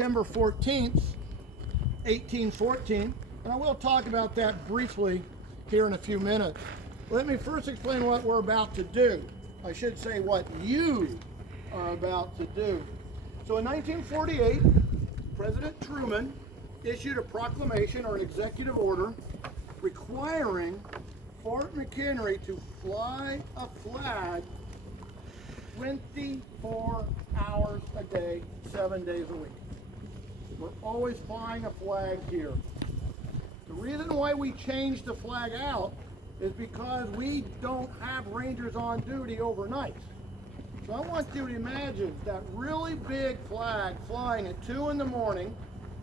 September 14th, 1814, and I will talk about that briefly here in a few minutes. Let me first explain what we're about to do. I should say what you are about to do. So in 1948, President Truman issued a proclamation or an executive order requiring Fort McHenry to fly a flag 24 hours a day, 7 days a week. We're always flying a flag here. The reason why we changed the flag out is because we don't have rangers on duty overnight. So I want you to imagine that really big flag flying at 2 in the morning,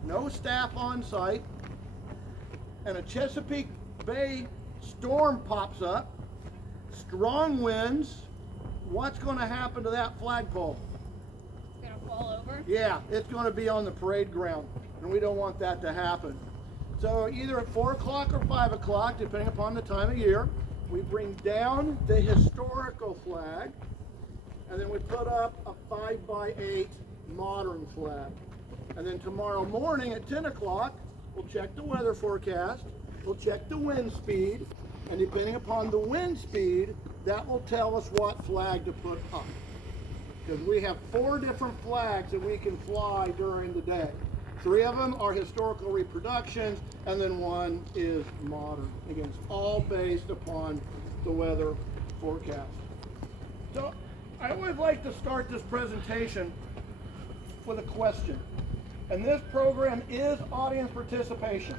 no staff on site, and a Chesapeake Bay storm pops up, strong winds. What's going to happen to that flagpole? It's going to fall over? Yeah, it's going to be on the parade ground, and we don't want that to happen. So either at 4 o'clock or 5 o'clock, depending upon the time of year, we bring down the historical flag, and then we put up a 5x8 modern flag. And then tomorrow morning at 10 o'clock, we'll check the weather forecast, we'll check the wind speed, and depending upon the wind speed, that will tell us what flag to put up. Because we have 4 different flags that we can fly during the day. 3 of them are historical reproductions, and then 1 is modern. Again, it's all based upon the weather forecast. So I always like to start this presentation with a question. And this program is audience participation.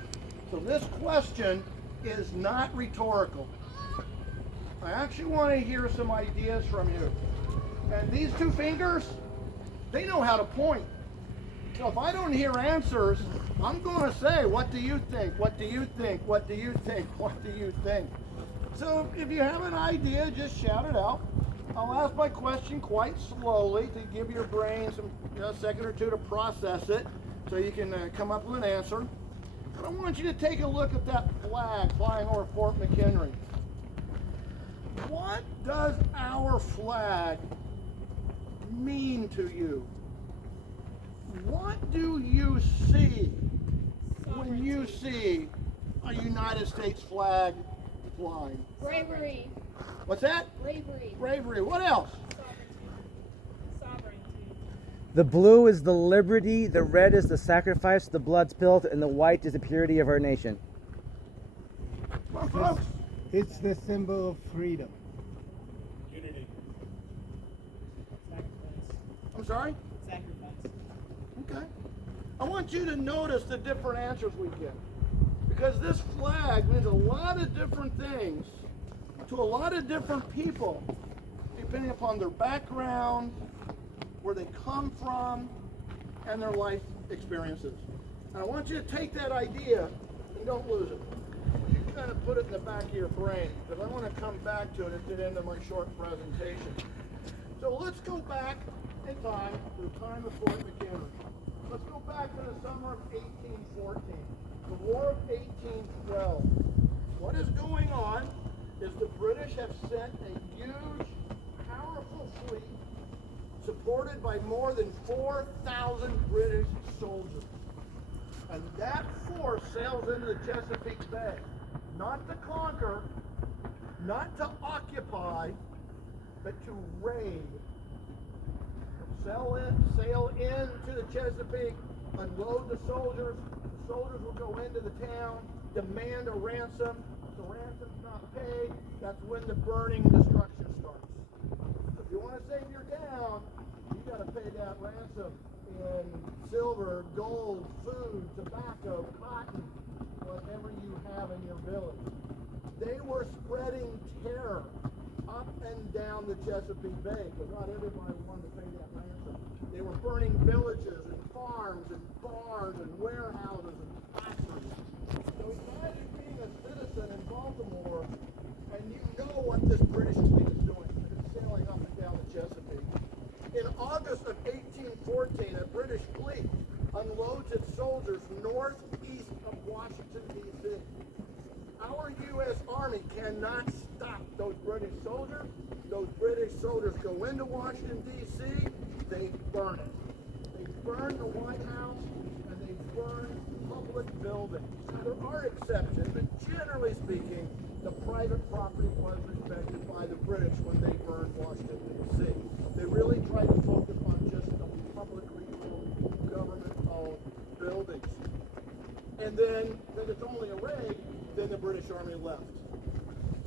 So this question is not rhetorical. I actually want to hear some ideas from you. And these 2 fingers, they know how to point. So if I don't hear answers, I'm going to say, what do you think? What do you think? What do you think? What do you think? So if you have an idea, just shout it out. I'll ask my question quite slowly to give your brain some a second or two to process it so you can come up with an answer. But I want you to take a look at that flag flying over Fort McHenry. What does our flag mean to you? What do you see when you see a United States flag flying? Bravery. What's that? Bravery. Bravery. What else? Sovereignty. The blue is the liberty, the red is the sacrifice, the blood spilled, and the white is the purity of our nation. Come on, folks. It's the symbol of freedom. Unity. Sacrifice. I'm sorry? Sacrifice. Okay. I want you to notice the different answers we get. Because this flag means a lot of different things to a lot of different people, depending upon their background, where they come from, and their life experiences. And I want you to take that idea and don't lose it. You kind of put it in the back of your brain, because I want to come back to it at the end of my short presentation. So let's go back in time to the time of Fort McHenry. Let's go back to the summer of 1814, the War of 1812. What is going on is the British have sent a huge, powerful fleet supported by more than 4,000 British soldiers. And that force sails into the Chesapeake Bay, not to conquer, not to occupy, but to raid. Sail into the Chesapeake, unload the soldiers. The soldiers will go into the town, demand a ransom. If the ransom's not paid, that's when the burning and destruction starts. So if you want to save your town, you got to pay that ransom in silver, gold, food, tobacco, cotton, whatever you have in your village. They were spreading terror up and down the Chesapeake Bay because not everybody wanted to pay that ransom. They were burning villages and farms and barns and warehouses and factories. So imagine being a citizen in Baltimore and you know what this British fleet is doing. It's sailing up and down the Chesapeake. In August of 1814, a British fleet unloads its soldiers northeast of Washington, D.C. Our U.S. Army cannot stop those British soldiers. Those British soldiers go into Washington, D.C., they burn it. They burn the White House, public buildings. There are exceptions, but generally speaking, the private property was respected by the British when they burned Washington, D.C. They really tried to focus on just the publicly owned, government-owned buildings. And then it's only a raid, then the British Army left.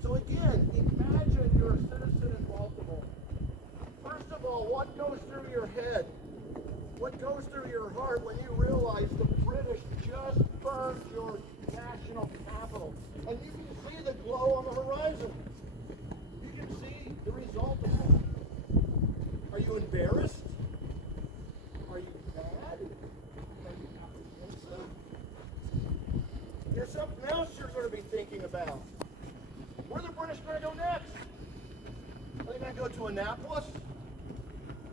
So again, imagine you're a citizen in Baltimore. First of all, what goes through your head? What goes through your heart when you realize the British just burned your national capital? And you can see the glow on the horizon. You can see the result of that. Are you embarrassed? Are you mad? Are you apprehensive? There's something else you're going to be thinking about. Where are the British going to go next? Are they going to go to Annapolis?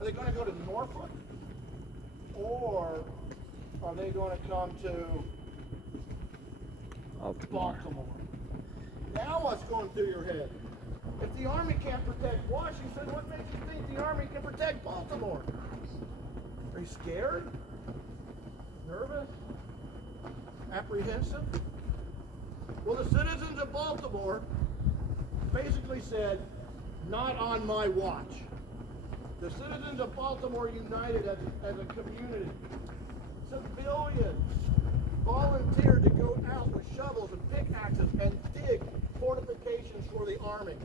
Are they going to go to Norfolk? Or are they going to come to Baltimore? Now what's going through your head? If the Army can't protect Washington, what makes you think the Army can protect Baltimore? Are you scared? Nervous? Apprehensive? Well, the citizens of Baltimore basically said, not on my watch. The citizens of Baltimore united as a community. Civilians volunteered to go out with shovels and pickaxes and dig fortifications for the army.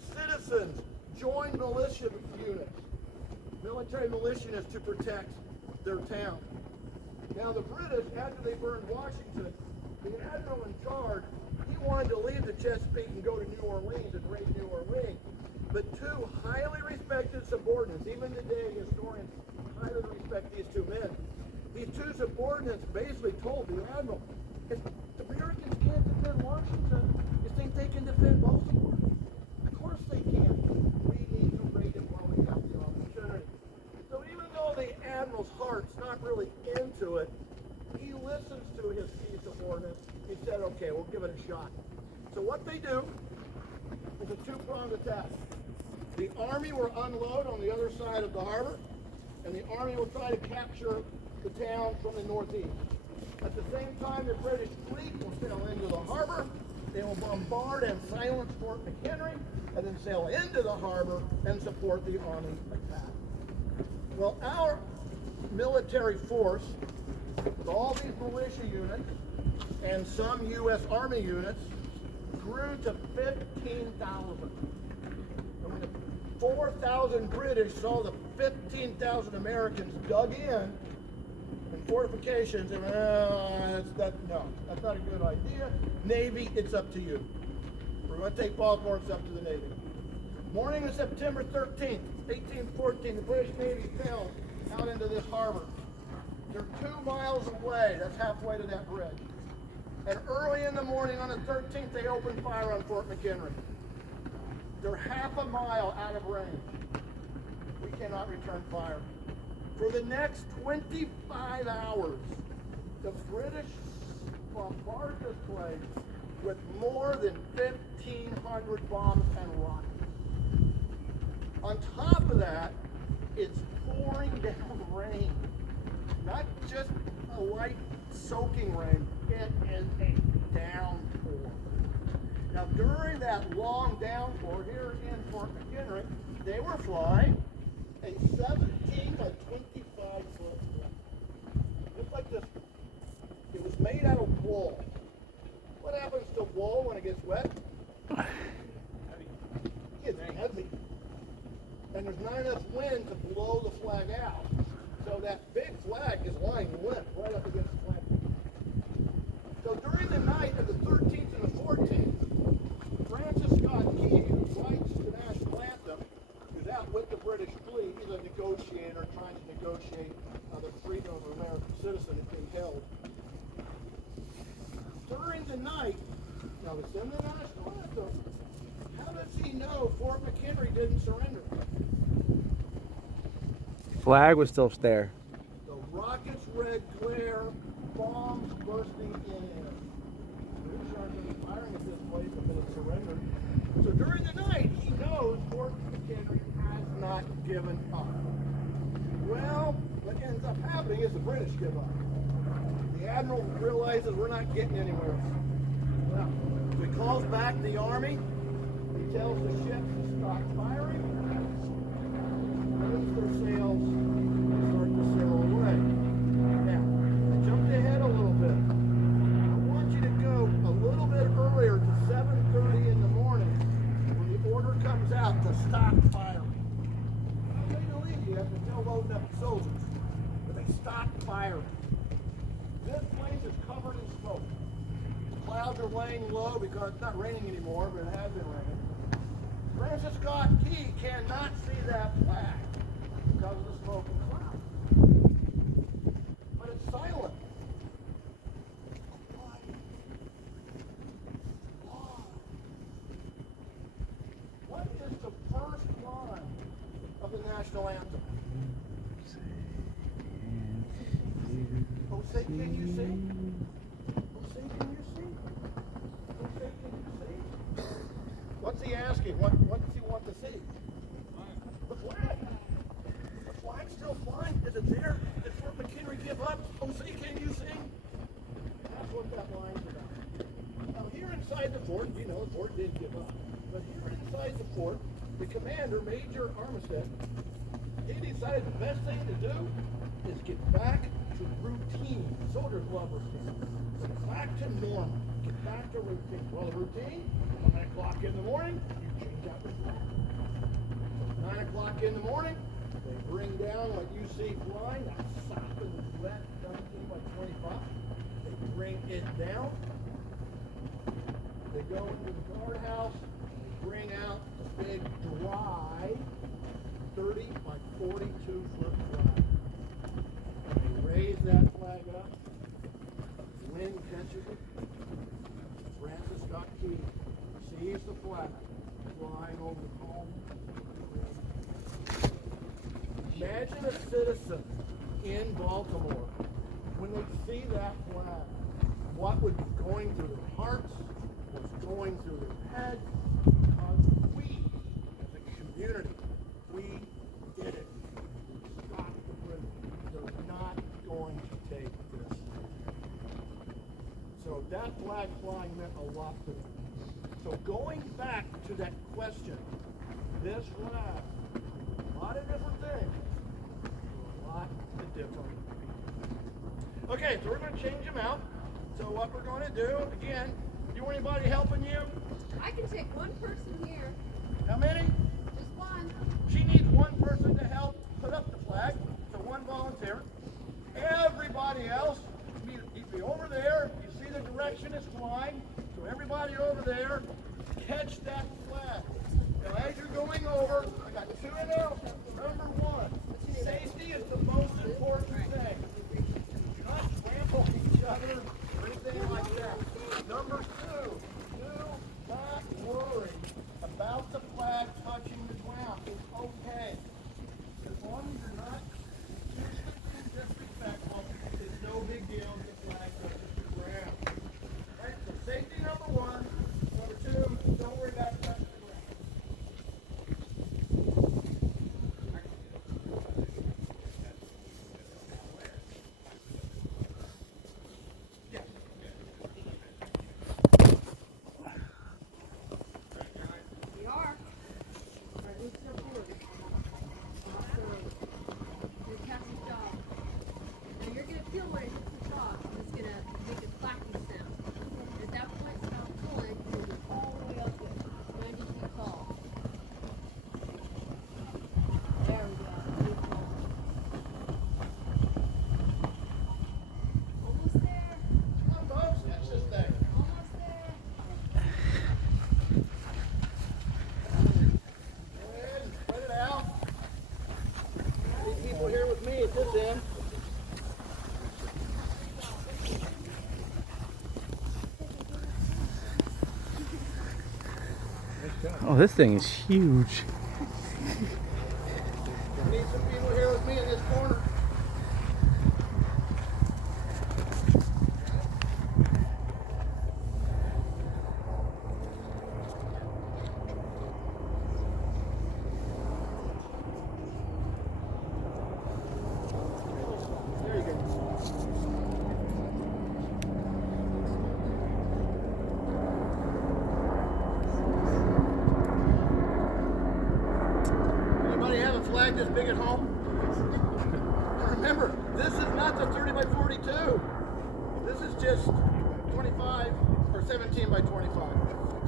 Citizens joined militia units, military militianists to protect their town. Now the British, after they burned Washington, the admiral in charge, he wanted to leave the Chesapeake and go to New Orleans and raid New Orleans. But two highly respected subordinates, even today historians highly respect these two men. These two subordinates basically told the admiral, if the Americans can't defend Washington, you think they can defend Baltimore? Of course they can. We need to raid it while we have the opportunity. So even though the admiral's heart's not really into it, he listens to his key subordinates. He said, okay, we'll give it a shot. So what they do is a two-pronged attack. The Army will unload on the other side of the harbor, and the Army will try to capture the town from the northeast. At the same time, the British fleet will sail into the harbor. They will bombard and silence Fort McHenry, and then sail into the harbor and support the Army attack. Well, our military force, with all these militia units and some U.S. Army units, grew to 15,000. And when the 4,000 British saw the 15,000 Americans dug in fortifications, and that's not a good idea. Navy, it's up to you. We're going to take Baltimore, it's up to the Navy. Morning of September 13th, 1814, the British Navy sailed out into this harbor. They're 2 miles away, that's halfway to that bridge. And early in the morning on the 13th, they opened fire on Fort McHenry. They're half a mile out of range. We cannot return fire. For the next 25 hours, the British bombarded this place with more than 1,500 bombs and rockets. On top of that, it's pouring down rain. Not just a light soaking rain, it is a downpour. Now during that long downpour here in Fort McHenry, they were flying a 17 by 25 foot plane. Just like this. It was made out of wool. What happens to wool when it gets wet? It's heavy. And there's not enough wind to blow the flag out. So that big flag is lying limp right up against the flag. So during the night of the 13th and the 14th, Francis Scott Key, who writes the national anthem, who's out with the British fleet, he's a negotiator trying to negotiate the freedom of an American citizen that's being held. During the night, now it's in the national anthem, how does he know Fort McHenry didn't surrender? Flag was still there. The rocket's red glare, bombs bursting in air. The British aren't going to be firing at this place until it's surrendered. So during the night, he knows Fort McHenry has not given up. Well, what ends up happening is the British give up. The admiral realizes we're not getting anywhere. Well, so he calls back the army. He tells the ships to stop firing, raise their sails, and start to sail away. Now, I jumped ahead a little bit. I want you to go a little bit earlier to 7:30 in the morning when the order comes out to stop firing. They don't leave you, they're still loading up the soldiers, but they stopped firing. This place is covered in smoke. The clouds are laying low because it's not raining anymore, but it has been raining. Francis Scott Key cannot see that flag because of the smoke and cloud. But it's silent. Why? Why? What is the first line of the national anthem? Oh, say, can you see? Oh, say, can you see? Oh, say, can you see? What's he asking? What does he want to see? The flag. The flag's still flying. Is it there? Did Fort McHenry give up? Oh, say, can you see? That's what that line's about. Now, here inside the fort, you know, the fort did give up. But here inside the fort, the commander, Major Armistead, he decided the best thing to do is get back to routine. Soldiers love routine. Get back to normal. Get back to routine. Well, the routine, 9 o'clock in the morning, you change out the flag. 9 o'clock in the morning, they bring down what you see flying, that sopping wet 17 by 25. They bring it down. They go into the guardhouse. They bring out the big dry 30 by 42 foot flag. They raise that flag up. The wind catches it. Francis Scott Key sees the flag flying over the home. Imagine a citizen in Baltimore when they see that flag. What would be going through their hearts, what's going through their heads, because we, as a community, we did it. We stopped the British. They're not going to take this. So that flag flying meant a lot to them. So going back to that question, this flag, a lot of different things, a lot of different people. Okay, so we're going to change them out. So what we're going to do, again, you want anybody helping you? I can take one person here. How many? Just one. She needs one person to help put up the flag, so one volunteer. Everybody else, you'd be over there, you see the direction it's flying, so everybody over there, catch that flag. Now as you're going over, I got two in there. Number one, safety is the most important thing. Do not trample each other or anything like that. Number two, do not worry about the flag touching the ground. It's okay. As long as you're not disrespectful, it's no big deal if the flag touches the ground. Right? So safety number one. Number two, don't worry about touching the ground. Yes. We are. Alright, let's go forward. Awesome. Your captain's job. Now you're gonna feel when it hits the top, it's gonna make a clacking sound. And at that point, stop pulling, you'll be all the way up there. 90 feet tall. There we go. Good call. Almost there. Come on, folks, catch this thing. Almost there. And spread it out. These people here with me at this end. Oh, this thing is huge. I need some people here with me in this corner. There you go. this big at home? Remember, this is not the 30 by 42. This is just 25 or 17 by 25.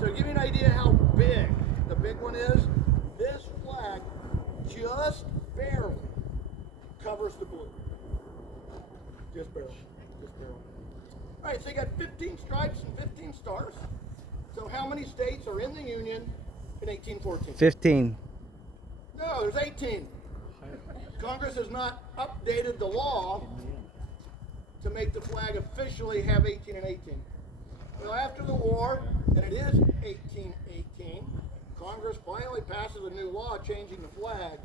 So to give you an idea how big the big one is, this flag just barely covers the blue. Just barely. Just barely. All right, so you got 15 stripes and 15 stars. So how many states are in the Union in 1814? 15. No, there's 18. Congress has not updated the law to make the flag officially have 18 and 18. Well, after the war, and it is 1818, Congress finally passes a new law changing the flag,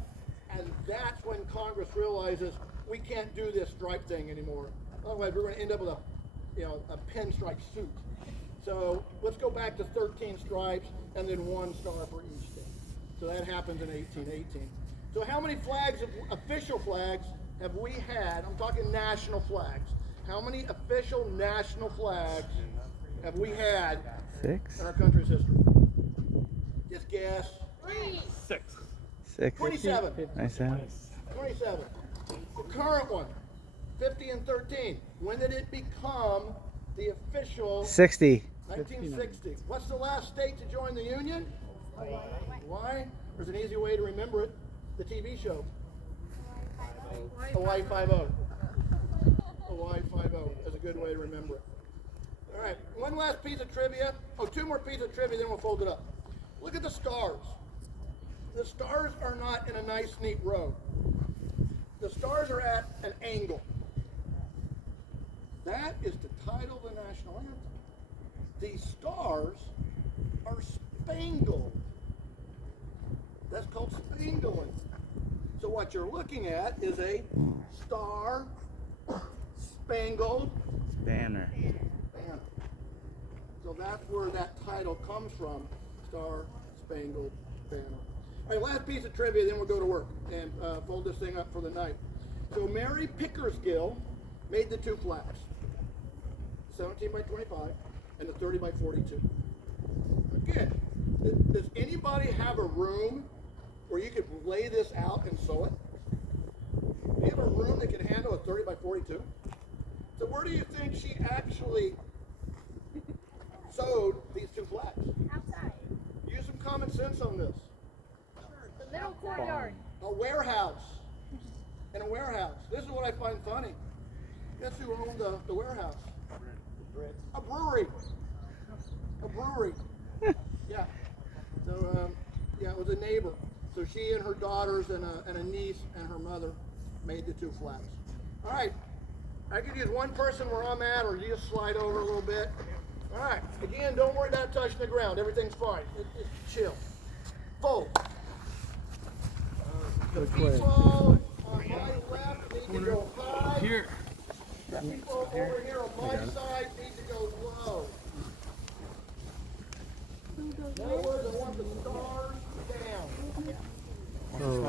and that's when Congress realizes we can't do this stripe thing anymore. Otherwise, we're going to end up with a pinstripe suit. So let's go back to 13 stripes and then 1 star for each state. So that happens in 1818. So how many flags, official flags, have we had? I'm talking national flags. How many official national flags have we had 6. in our country's history? Just guess. 6. 6. 27. Nice. 27. The current one, 50 and 13. When did it become the official? 60. 1960. What's the last state to join the Union? Hawaii. There's an easy way to remember it. The TV show. Hawaii 5-0. Hawaii 5-0 is a good way to remember it. All right, one last piece of trivia. Oh, 2 more pieces of trivia, then we'll fold it up. Look at the stars. The stars are not in a nice, neat row. The stars are at an angle. That is the title of the national anthem. The stars are spangled. That's called spangling. So what you're looking at is a star spangled Banner. banner. So that's where that title comes from, Star Spangled Banner. All right, last piece of trivia, then we'll go to work and fold this thing up for the night. So Mary Pickersgill made the 2 flags, 17 by 25 and the 30 by 42. Again, does anybody have a room where you could lay this out and sew it? Do you have a room that can handle a 30 by 42? So where do you think she actually sewed these 2 flags? Outside. Use some common sense on this. The middle courtyard. A warehouse. In a warehouse. This is what I find funny. Guess who owned the warehouse? A brewery. A brewery. Yeah. So, yeah, it was a neighbor. So she and her daughters and a niece and her mother made the 2 flags. All right. I could use one person where I'm at, or you just slide over a little bit. All right. Again, don't worry about touching the ground. Everything's fine. It's chill. Fold. The people on my left need to go high. Here. The people over here on my side need to go low. In other words, I want the stars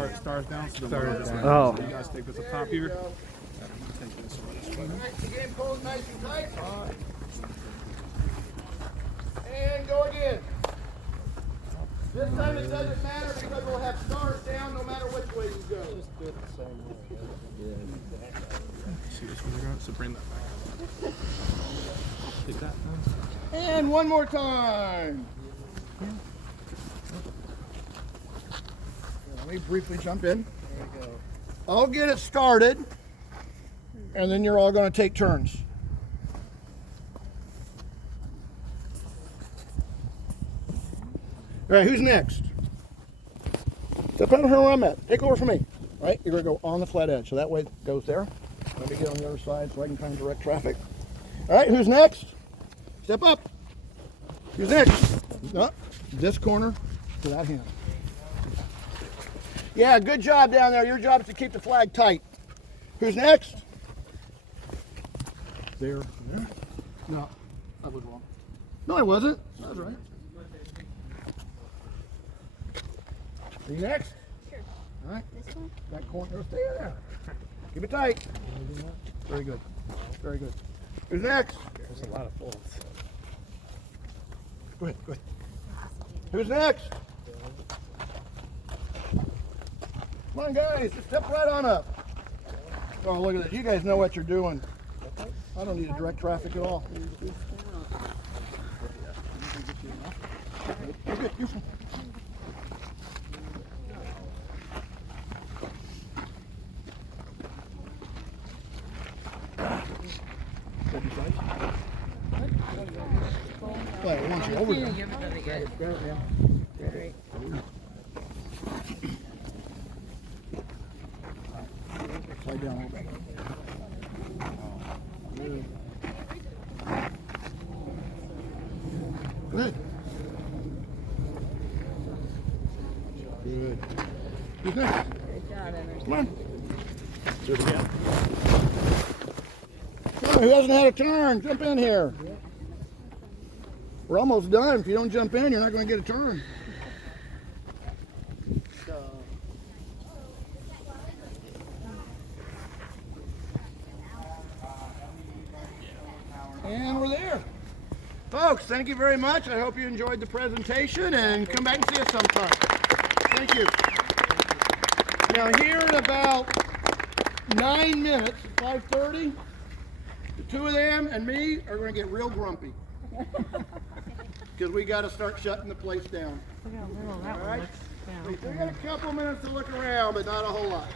down. Stars down. So stars down. Oh. So you guys take this up There top you here. go. Take this All right, again, pull it nice and tight. And go again. This time it doesn't matter because we'll have stars down no matter which way you go. See which one they're going. So bring that back. Take that down. And one more time. Let me briefly jump in. I'll get it started, and then you're all going to take turns. All right, who's next? Step over here where I'm at. Take over from me. All right, you're going to go on the flat edge, so that way it goes there. Let me get on the other side so I can kind of direct traffic. All right, who's next? Step up. Who's next? No, this corner to that hand. Yeah, good job down there. Your job is to keep the flag tight. Who's next? There. No, I was wrong. No, I wasn't. That was right. Are you next? Sure. All right. This one? That corner. Stay there. Keep it tight. Very good. Very good. Who's next? There's a lot of folds. Go ahead. Go ahead. Who's next? Come on, guys, just step right on up. Oh, look at that. You guys know what you're doing. I don't need to direct traffic at all. You're good. You're fine. Well, I want you over there. Slide down a little bit. Good. Good. Who's next? Come on. Come on, who hasn't had a turn? Jump in here. We're almost done. If you don't jump in, you're not going to get a turn. And we're there. Folks, thank you very much. I hope you enjoyed the presentation and come back and see us sometime. Thank you. Now here in about 9 minutes, 5:30, the two of them and me are going to get real grumpy. Because we got to start shutting the place down. All right? We got a couple minutes to look around, but not a whole lot.